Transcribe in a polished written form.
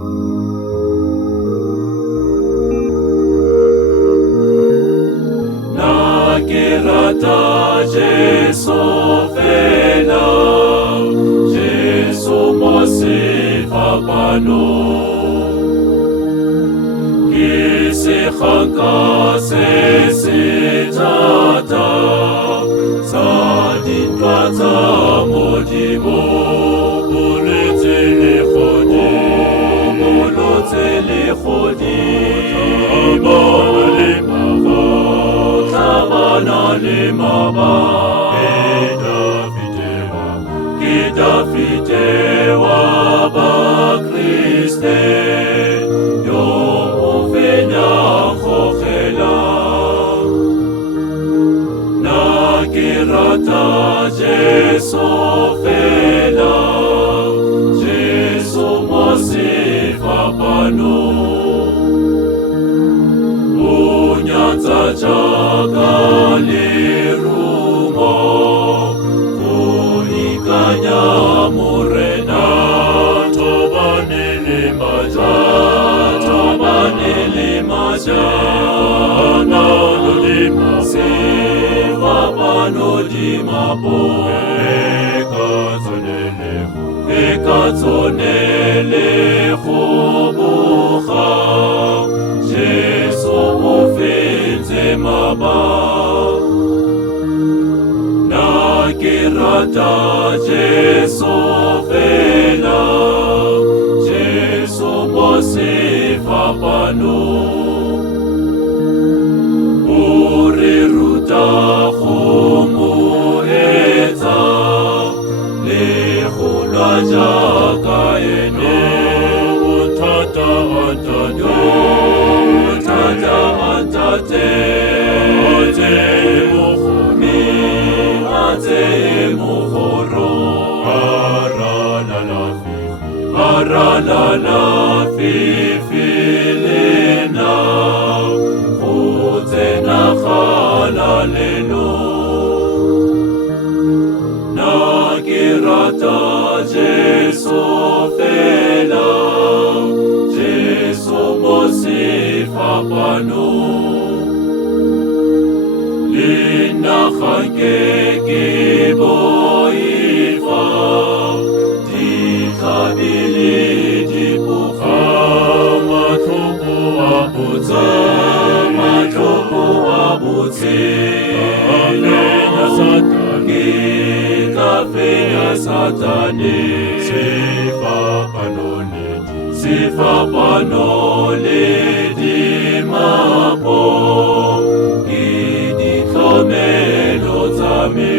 Na ke rata Jesu fela, Jesu mo sefapano. Ke sekgaka se thata sa dintwa tsa Modimo, bolwetse le kgodimo, tlhabana le mabaka, ke Dafite wa ba Kriste, yo o fenyang kgokgela. Na ke rata Jesu fela, Jesu mo sefapano. O nyatsa jaaka lerumo, go ikanya morena, tobane le majana, sefapano di mapo, eka tsonele go boga, Jesu o fentse maba. Na ke rata Jesu fela, Jesu mo sefapano. O re ruta go mo etsa le go lwa jaaka ene. Bothata antate ate mogoro, arala la fifi lena, go tsena galalelo. Na ke rata Jesu fela, Jesu mo sefapano. Linaga ke boifa, ditlhabile dipoga, matlhoko a botse, ka fenya Satane. Sefapano le dimapo, ke ditlhomelo tsa me.